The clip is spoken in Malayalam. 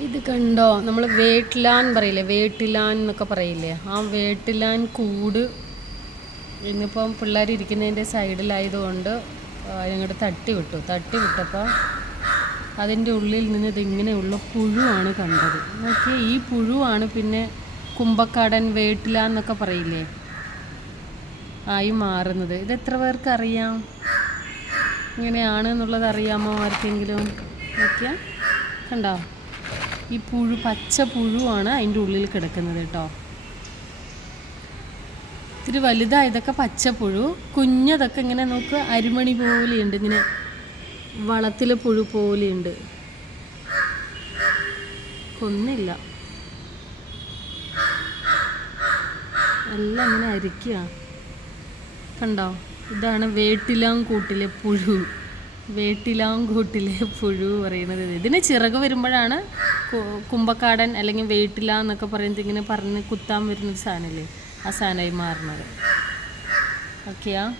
ഇത് കണ്ടോ? നമ്മൾ വേട്ടിലാൻ പറയില്ലേ? വേട്ടിലാൻ എന്നൊക്കെ പറയില്ലേ? ആ വേട്ടിലാൻ കൂട് ഇന്നിപ്പം പിള്ളേർ ഇരിക്കുന്നതിന്റെ സൈഡിലായതുകൊണ്ട് അതിനങ്ങോട്ട് തട്ടി വിട്ടു. തട്ടി വിട്ടപ്പോൾ അതിന്റെ ഉള്ളിൽ നിന്ന് ഇതിങ്ങനെയുള്ള പുഴുവാണ് കണ്ടത്. നോക്കിയേ ഈ പുഴുവാണ് പിന്നെ കുമ്പക്കാടൻ വേട്ടില എന്നൊക്കെ പറയില്ലേ? ആയി മാറുന്നത്. ഇത് എത്ര പേർക്ക് അറിയാം ഇങ്ങനെയാണ് എന്നുള്ളത് അറിയാമോ ആർക്കെങ്കിലും? നോക്കിയാൽ കണ്ടോ? ഈ പുഴു പച്ച പുഴുവാണ് അതിന്റെ ഉള്ളിൽ കിടക്കുന്നത് കേട്ടോ. ഇത്തിരി വലുതായതൊക്കെ പച്ചപ്പുഴു കുഞ്ഞതൊക്കെ ഇങ്ങനെ നോക്ക് അരിമണി പോലെയുണ്ട് ഇങ്ങനെ വളത്തിലെ പുഴു പോലെയുണ്ട്. കൊന്നില്ല. എല്ലാം ഇങ്ങനെ അരിക്കുക കണ്ടോ? ഇതാണ് വേട്ടിലാം കൂട്ടിലെ പുഴു. വേട്ടിലാങ്കൂട്ടിലെ പുഴു പറയുന്നത് ഇത്. ഇതിന് ചിറക് വരുമ്പോഴാണ് കുംഭക്കാടൻ അല്ലെങ്കിൽ വേട്ടില എന്നൊക്കെ പറയുന്നത് ഇങ്ങനെ പറഞ്ഞ് കുത്താൻ വരുന്ന സാധനമില്ലേ? ആ സാധനമായി മാറുന്നത്. ഓക്കെയാ?